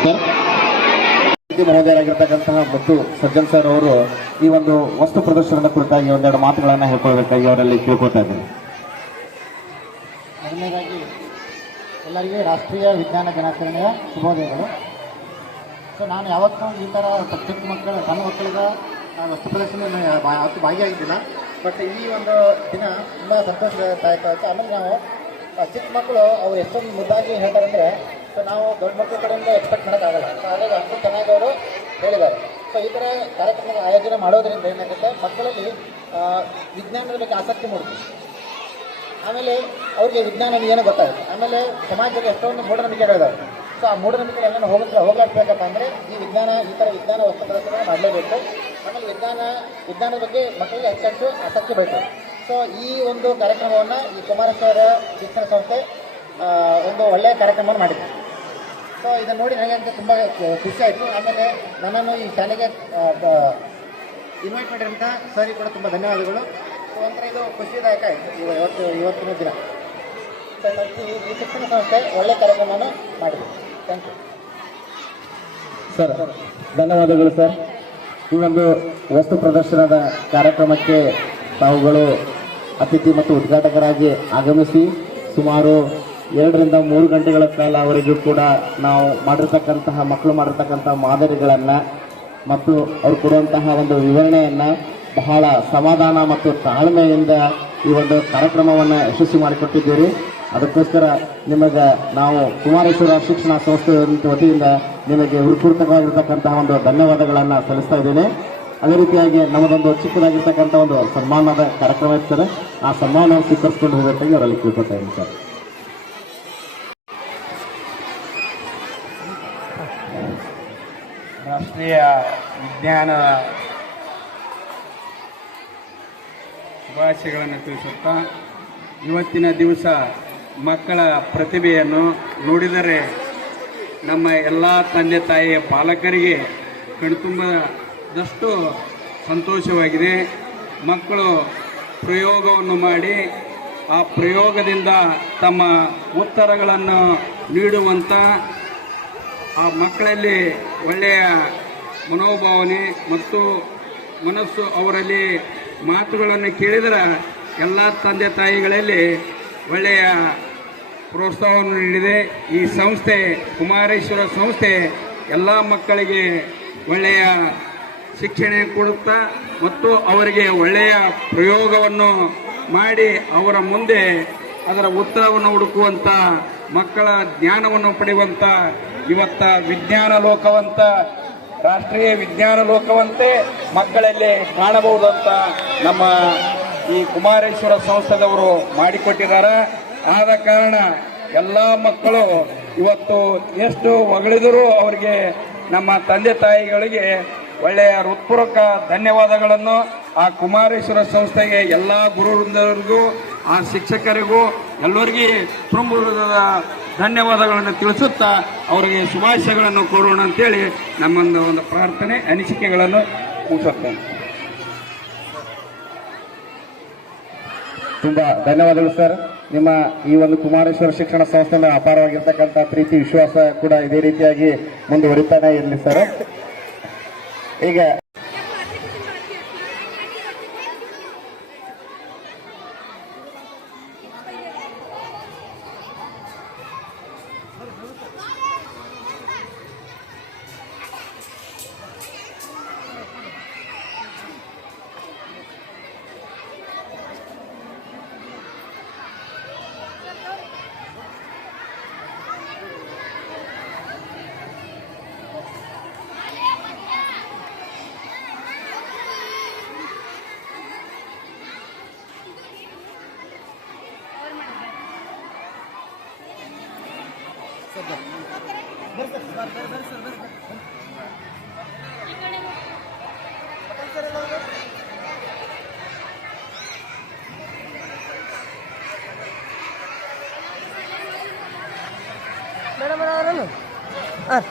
Sir ಮಹೋದಯರಾಗಿರ್ತಕ್ಕಂತಹ ಮತ್ತು Sajjan sir ಅವರು ಈ ಒಂದು ವಸ್ತು ಪ್ರದರ್ಶನದ ಕುರಿತಾಗಿ ಒಂದೆರಡು ಮಾತುಗಳನ್ನ ಹೇಳ್ಕೊಳ್ಬೇಕಾಗಿ ಅವರಲ್ಲಿ ಕೇಳ್ಕೊತಾ ಇದ್ದೀನಿ. ಮೊದಲನೇದಾಗಿ ಎಲ್ಲರಿಗೂ ರಾಷ್ಟ್ರೀಯ ವಿಜ್ಞಾನ ದಿನಾಚರಣೆಯ ಶುಭೋದಯಗಳು. ಸೊ ನಾನು ಯಾವತ್ತೂ ಈ ಥರ ಚಿಕ್ಕ ಮಕ್ಕಳ, ಸಣ್ಣ ಮಕ್ಕಳಿಗ ವಸ್ತು ಪ್ರದರ್ಶನ ಯಾವತ್ತೂ ಭಾಗಿಯಾಗಿದ್ದಿಲ್ಲ. ಬಟ್ ಈ ಒಂದು ದಿನ ತುಂಬ ಸಂತೋಷದಾಯಕ ಆಯಿತು ಆಮೇಲೆ ನಾವು ಚಿಕ್ಕ ಮಕ್ಕಳು ಅವ್ರು ಎಷ್ಟೊಂದು ಮುದ್ದಾಗಿ ಹೇಳ್ತಾರೆ ಅಂದರೆ ಸೊ ನಾವು ದೊಡ್ಡ ಮಕ್ಕಳ ಕಡೆಯಿಂದ ಎಕ್ಸ್ಪೆಕ್ಟ್ ಮಾಡೋಕ್ಕಾಗಲ್ಲ. ಸೊ ಹಾಗಾಗಿ ಅಷ್ಟು ಚೆನ್ನಾಗಿ ಅವರು ಹೇಳಿದ್ದಾರೆ. ಸೊ ಈ ಥರ ಕಾರ್ಯಕ್ರಮದ ಆಯೋಜನೆ ಮಾಡೋದ್ರಿಂದ ಏನಾಗುತ್ತೆ? ಮಕ್ಕಳಲ್ಲಿ ವಿಜ್ಞಾನದ ಬಗ್ಗೆ ಆಸಕ್ತಿ ಮೂಡುತ್ತೆ. ಆಮೇಲೆ ಅವ್ರಿಗೆ ವಿಜ್ಞಾನ ಏನೋ ಗೊತ್ತಾಗುತ್ತೆ. ಆಮೇಲೆ ಸಮಾಜದಲ್ಲಿ ಎಷ್ಟೊಂದು ಮೂಢನಂಬಿಕೆಗಳಿದಾವೆ ಸೊ ಆ ಮೂಢನಂಬಿಕೆ ಎಲ್ಲನೂ ಹೋಗುತ್ತೆ ಹೋಗ್ಲಾಡ್ಬೇಕಪ್ಪ ಅಂದರೆ ಈ ವಿಜ್ಞಾನ, ಈ ಥರ ವಿಜ್ಞಾನ ವಸ್ತು ಪ್ರದರ್ಶನ ಮಾಡಲೇಬೇಕು. ಆಮೇಲೆ ವಿಜ್ಞಾನ, ವಿಜ್ಞಾನದ ಬಗ್ಗೆ ಮಕ್ಕಳಿಗೆ ಹೆಚ್ಚೆಚ್ಚು ಆಸಕ್ತಿ ಬೇಕು ಸೊ ಈ ಒಂದು ಕಾರ್ಯಕ್ರಮವನ್ನು ಈ ಕುಮಾರಸ್ವಾಮಿ ಶಿಕ್ಷಣ ಸಂಸ್ಥೆ ಒಂದು ಒಳ್ಳೆಯ ಕಾರ್ಯಕ್ರಮವನ್ನು ಮಾಡಿದೆ. ಸೊ ಇದನ್ನು ನೋಡಿ ನನಗೆ ಅಂತ ತುಂಬ ಖುಷಿ ಆಯಿತು. ಆಮೇಲೆ ನನ್ನನ್ನು ಈ ಶಾಲೆಗೆ ಇನ್ವೈಟ್ ಮಾಡಿರೋಂಥ ಸರಿ ಕೂಡ ತುಂಬ ಧನ್ಯವಾದಗಳು. ಸೊ ಒಂಥರ ಇದು ಖುಷಿದಾಯಕ ಆಯಿತು ಇವತ್ತು, ಇವತ್ತಿನ ದಿನ. ಈ ಶಿಕ್ಷಣ ಸಂಸ್ಥೆ ಒಳ್ಳೆಯ ಕಾರ್ಯಕ್ರಮವನ್ನು ಮಾಡಿದೆ. ಥ್ಯಾಂಕ್ ಯು ಸರ್ ಧನ್ಯವಾದಗಳು ಸರ್ ಈ ಒಂದು ವಸ್ತು ಪ್ರದರ್ಶನದ ಕಾರ್ಯಕ್ರಮಕ್ಕೆ ತಾವುಗಳು ಅತಿಥಿ ಮತ್ತು ಉದ್ಘಾಟಕರಾಗಿ ಆಗಮಿಸಿ ಸುಮಾರು ಎರಡರಿಂದ ಮೂರು ಗಂಟೆಗಳ ಕಾಲ ಅವರಿಗೂ ಕೂಡ ನಾವು ಮಾಡಿರ್ತಕ್ಕಂತಹ, ಮಕ್ಕಳು ಮಾಡಿರ್ತಕ್ಕಂತಹ ಮಾದರಿಗಳನ್ನು ಮತ್ತು ಅವರು ಕೊಡುವಂತಹ ಒಂದು ವಿವರಣೆಯನ್ನು ಬಹಳ ಸಮಾಧಾನ ಮತ್ತು ತಾಳ್ಮೆಯಿಂದ ಈ ಒಂದು ಕಾರ್ಯಕ್ರಮವನ್ನು ಯಶಸ್ವಿ ಮಾಡಿಕೊಟ್ಟಿದ್ದೀರಿ. ಅದಕ್ಕೋಸ್ಕರ ನಿಮಗೆ ನಾವು ಕುಮಾರೇಶ್ವರ ಶಿಕ್ಷಣ ಸಂಸ್ಥೆ ವತಿಯಿಂದ ನಿಮಗೆ ಹೃತ್ಪೂರ್ವಕವಾಗಿರ್ತಕ್ಕಂತಹ ಒಂದು ಧನ್ಯವಾದಗಳನ್ನು ಸಲ್ಲಿಸ್ತಾ ಇದ್ದೇನೆ. ಅದೇ ರೀತಿಯಾಗಿ ನಮ್ಮದೊಂದು ಚಿಕ್ಕದಾಗಿರ್ತಕ್ಕಂಥ ಒಂದು ಸನ್ಮಾನದ ಕಾರ್ಯಕ್ರಮ ಇರ್ತದೆ. ಆ ಸನ್ಮಾನವನ್ನು ಸ್ವೀಕರಿಸಿಕೊಂಡು ಹೋಗಬೇಕಾಗಿ ಅವರಲ್ಲಿ ಕೇಳ್ಕೊತಾ ಇದ್ದೀನಿ ಸರ್. ರಾಷ್ಟ್ರೀಯ ವಿಜ್ಞಾನ ಶುಭಾಶಯಗಳನ್ನು ತಿಳಿಸುತ್ತಾ, ಇವತ್ತಿನ ದಿವಸ ಮಕ್ಕಳ ಪ್ರತಿಭೆಯನ್ನು ನೋಡಿದರೆ ನಮ್ಮ ಎಲ್ಲ ತಂದೆ ತಾಯಿಯ ಪಾಲಕರಿಗೆ ಕಣ್ತುಂಬದಷ್ಟು ಸಂತೋಷವಾಗಿದೆ. ಮಕ್ಕಳು ಪ್ರಯೋಗವನ್ನು ಮಾಡಿ ಆ ಪ್ರಯೋಗದಿಂದ ತಮ್ಮ ಉತ್ತರಗಳನ್ನು ನೀಡುವಂಥ ಆ ಮಕ್ಕಳಲ್ಲಿ ಒಳ್ಳೆಯ ಮನೋಭಾವನೆ ಮತ್ತು ಮನಸ್ಸು ಅವರಲ್ಲಿ ಮಾತುಗಳನ್ನು ಕೇಳಿದರೆ ಎಲ್ಲ ತಂದೆ ತಾಯಿಗಳಲ್ಲಿ ಒಳ್ಳೆಯ ಪ್ರೋತ್ಸಾಹವನ್ನು ನೀಡಿದೆ. ಈ ಸಂಸ್ಥೆ, ಕುಮಾರೇಶ್ವರ ಸಂಸ್ಥೆ ಎಲ್ಲ ಮಕ್ಕಳಿಗೆ ಒಳ್ಳೆಯ ಶಿಕ್ಷಣ ಕೊಡುತ್ತಾ ಮತ್ತು ಅವರಿಗೆ ಒಳ್ಳೆಯ ಪ್ರಯೋಗವನ್ನು ಮಾಡಿ ಅವರ ಮುಂದೆ ಅದರ ಉತ್ತರವನ್ನು ಹುಡುಕುವಂಥ ಮಕ್ಕಳ ಜ್ಞಾನವನ್ನು ಪಡೆಯುವಂಥ ಇವತ್ತ ವಿಜ್ಞಾನ ಲೋಕವಂತ, ರಾಷ್ಟ್ರೀಯ ವಿಜ್ಞಾನ ಲೋಕವಂತೆ ಮಕ್ಕಳಲ್ಲಿ ಕಾಣಬಹುದಂತ ನಮ್ಮ ಈ ಕುಮಾರೇಶ್ವರ ಸಂಸ್ಥೆದವರು ಮಾಡಿಕೊಟ್ಟಿದ್ದಾರೆ. ಆದ ಕಾರಣ ಎಲ್ಲ ಮಕ್ಕಳು ಇವತ್ತು ಎಷ್ಟು ಹೊಗಳಿದರೂ ಅವರಿಗೆ ನಮ್ಮ ತಂದೆ ತಾಯಿಗಳಿಗೆ ಒಳ್ಳೆಯ ಹೃತ್ಪೂರ್ವಕ ಧನ್ಯವಾದಗಳನ್ನು. ಆ ಕುಮಾರೇಶ್ವರ ಸಂಸ್ಥೆಗೆ ಎಲ್ಲ ಗುರುವೃಂದರಿಗೂ, ಆ ಶಿಕ್ಷಕರಿಗೂ ಎಲ್ಲರಿಗೂ ತುಂಬ ಧನ್ಯವಾದಗಳನ್ನು ತಿಳಿಸುತ್ತಾ ಅವರಿಗೆ ಶುಭಾಶಯಗಳನ್ನು ಕೋರೋಣ ಅಂತೇಳಿ ನಮ್ಮೊಂದು ಒಂದು ಪ್ರಾರ್ಥನೆ, ಅನಿಸಿಕೆಗಳನ್ನು ಮುಗಿಸುತ್ತೇನೆ. ತುಂಬ ಧನ್ಯವಾದಗಳು ಸರ್. ನಿಮ್ಮ ಈ ಒಂದು ಕುಮಾರೇಶ್ವರ ಶಿಕ್ಷಣ ಸಂಸ್ಥೆ ಮೇಲೆ ಅಪಾರವಾಗಿರ್ತಕ್ಕಂಥ ಪ್ರೀತಿ, ವಿಶ್ವಾಸ ಕೂಡ ಇದೇ ರೀತಿಯಾಗಿ ಮುಂದುವರಿತಾನೆ ಇರಲಿ ಸರ್. ಈಗ Vale. ಮೇಡಮ್ ಅವರಲ್ಲ ಹಾಂ